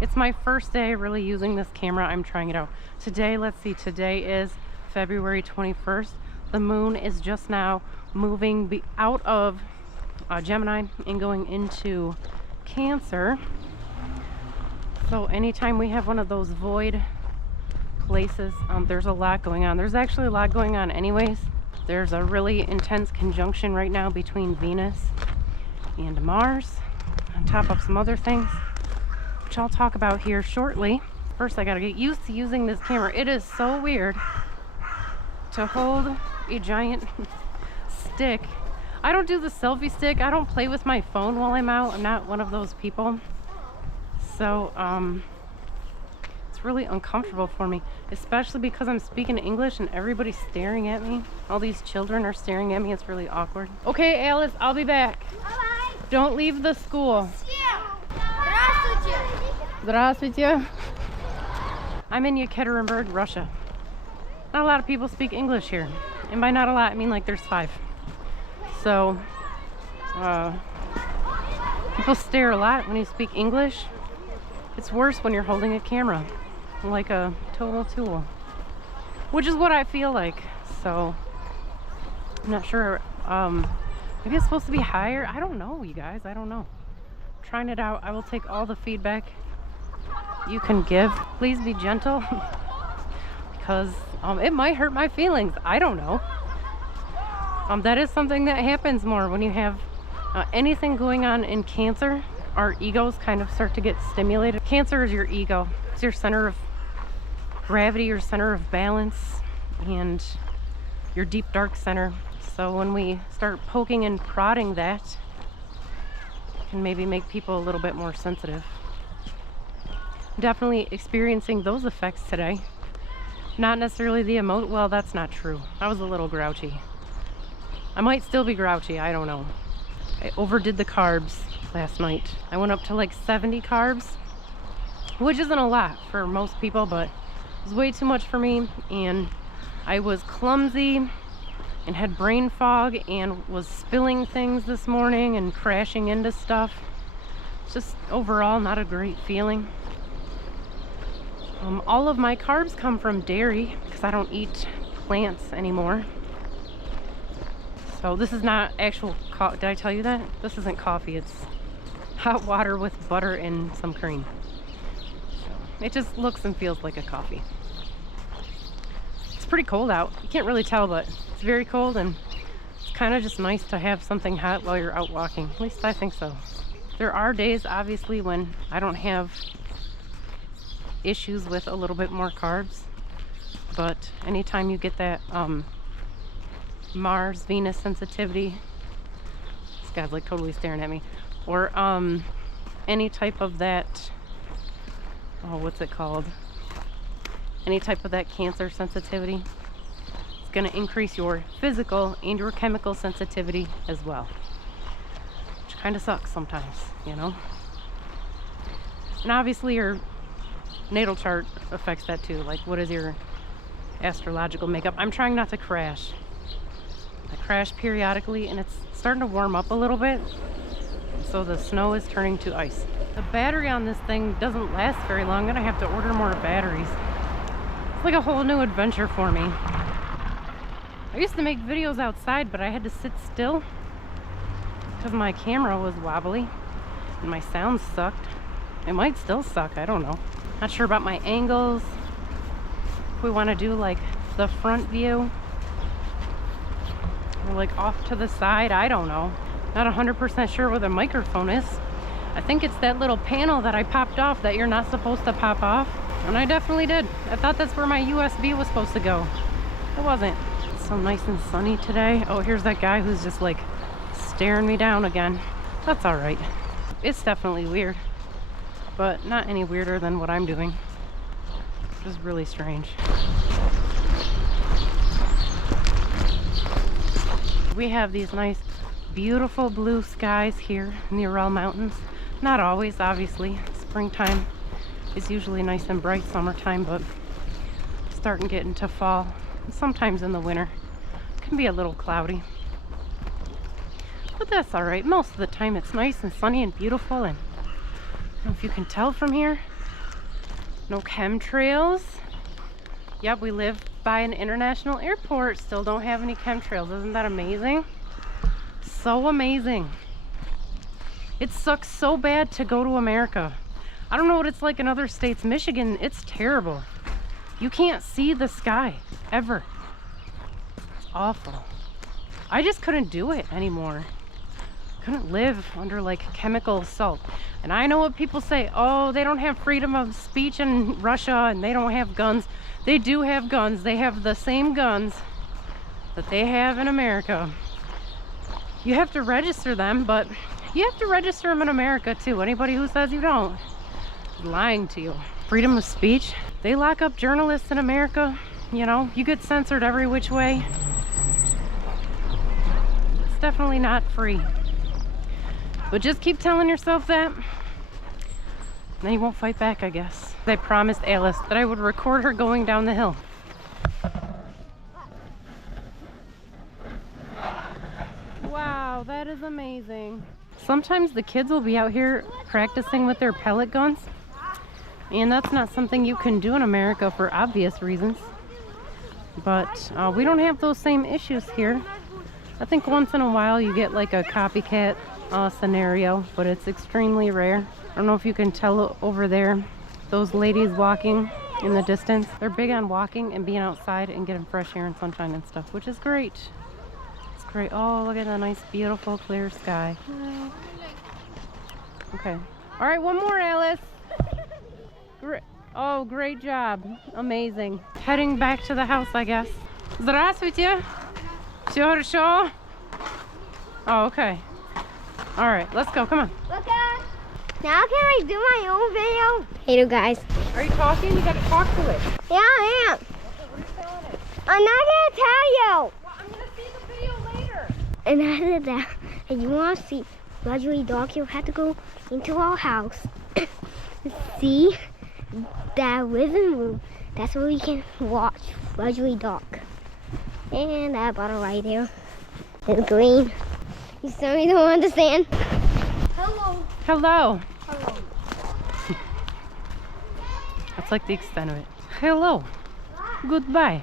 It's my first day really using this camera. I'm trying it out. Today, let's see, today is February 21st. The moon is just now moving out of Gemini and going into Cancer. So anytime we have one of those void places, there's a lot going on. There's actually a lot going on anyways. There's a really intense conjunction right now between Venus and Mars, on top of some other things, which I'll talk about here shortly. First, I gotta get used to using this camera. It is so weird to hold a giant stick. I don't do the selfie stick. I don't play with my phone while I'm out. I'm not one of those people. So, it's really uncomfortable for me, especially because I'm speaking English and everybody's staring at me. All these children are staring at me. It's really awkward. Okay, Alice, I'll be back. Bye. Don't leave the school. Здравствуйте. Здравствуйте. I'm in Ekaterinburg, Russia. Not a lot of people speak English here. And by not a lot, I mean like there's 5. So, people stare a lot when you speak English. It's worse when you're holding a camera, like a total tool, which is what I feel like. So, I'm not sure. Maybe it's supposed to be higher. I don't know, you guys. I don't know. I'm trying it out. I will take all the feedback you can give. Please be gentle because it might hurt my feelings. I don't know. That is something that happens more when you have anything going on in Cancer. Our egos kind of start to get stimulated. Cancer is your ego. It's your center of gravity, your center of balance, and your deep dark center. So when we start poking and prodding that, it can maybe make people a little bit more sensitive. I'm definitely experiencing those effects today. Not necessarily the well, that's not true. I was a little grouchy. I might still be grouchy, I don't know. I overdid the carbs last night. I went up to like 70 carbs, which isn't a lot for most people, but it was way too much for me. And I was clumsy and had brain fog and was spilling things this morning and crashing into stuff. It's just overall not a great feeling. All of my carbs come from dairy because I don't eat plants anymore. So this is not actual coffee. Did I tell you that? This isn't coffee. It's hot water with butter and some cream. So it just looks and feels like a coffee. It's pretty cold out. You can't really tell, but it's very cold, and it's kind of just nice to have something hot while you're out walking. At least I think so. There are days, obviously, when I don't have issues with a little bit more carbs, but anytime you get that Mars Venus sensitivity, this guy's like totally staring at me, or any type of that, oh, what's it called, any type of that Cancer sensitivity, it's going to increase your physical and your chemical sensitivity as well, which kind of sucks sometimes, you know. And obviously your natal chart affects that too. Like, what is your astrological makeup? I'm trying not to crash. I crash periodically, and it's starting to warm up a little bit, so the snow is turning to ice. The battery on this thing doesn't last very long. I'm gonna have to order more batteries. It's like a whole new adventure for me. I used to make videos outside, but I had to sit still because my camera was wobbly and my sound sucked. It might still suck, I don't know. Not sure about my angles. If we want to do like the front view or like off to the side, I don't know. Not 100% sure where the microphone is. I think it's that little panel that I popped off that you're not supposed to pop off, and I definitely did. I thought that's where my USB was supposed to go. It wasn't. It's so nice and sunny today. Oh, here's that guy who's just like staring me down again. That's all right. It's definitely weird, but not any weirder than what I'm doing, which is really strange. We have these nice, beautiful blue skies here in the Ural Mountains. Not always, obviously. Springtime is usually nice and bright, summertime, but starting to get into fall. And sometimes in the winter, it can be a little cloudy. But that's all right. Most of the time it's nice and sunny and beautiful, and I don't know if you can tell from here, No chemtrails. Yep, we live by an international airport. Still don't have any chemtrails. Isn't that amazing? So amazing. It sucks so bad to go to America. I don't know what it's like in other states. Michigan, it's terrible. You can't see the sky ever. It's awful. I just couldn't do it anymore. Couldn't live under like chemical assault. And I know what people say, oh, they don't have freedom of speech in Russia and they don't have guns. They do have guns. They have the same guns that they have in America. You have to register them, but you have to register them in America too. Anybody who says you don't is lying to you. Freedom of speech. They lock up journalists in America. You know, you get censored every which way. It's definitely not free. But just keep telling yourself that. Then you won't fight back, I guess. I promised Alice that I would record her going down the hill. Wow, that is amazing. Sometimes the kids will be out here practicing with their pellet guns. And that's not something you can do in America for obvious reasons. But we don't have those same issues here. I think once in a while you get like a copycat scenario, but it's extremely rare. I don't know if you can tell over there, those ladies walking in the distance. They're big on walking and being outside and getting fresh air and sunshine and stuff, which is great. It's great. Oh, look at that nice, beautiful, clear sky. Okay. All right, one more, Alice. Oh, great job. Amazing. Heading back to the house, I guess. Здравствуйте. Всё хорошо? Oh, okay. All right, let's go. Come on. Okay. Now can I do my own video? Hey, guys. Are you talking? You gotta talk to it. Yeah, I am. I'm not gonna tell you. Well, I'm gonna see the video later. And after that, if you want to see Luxury Dog, you have to go into our house. See that living room. That's where we can watch Luxury Dog. And that bottle right there is green. You still don't understand? Hello. Hello. Hello. That's like the extent of it. Hello. Goodbye.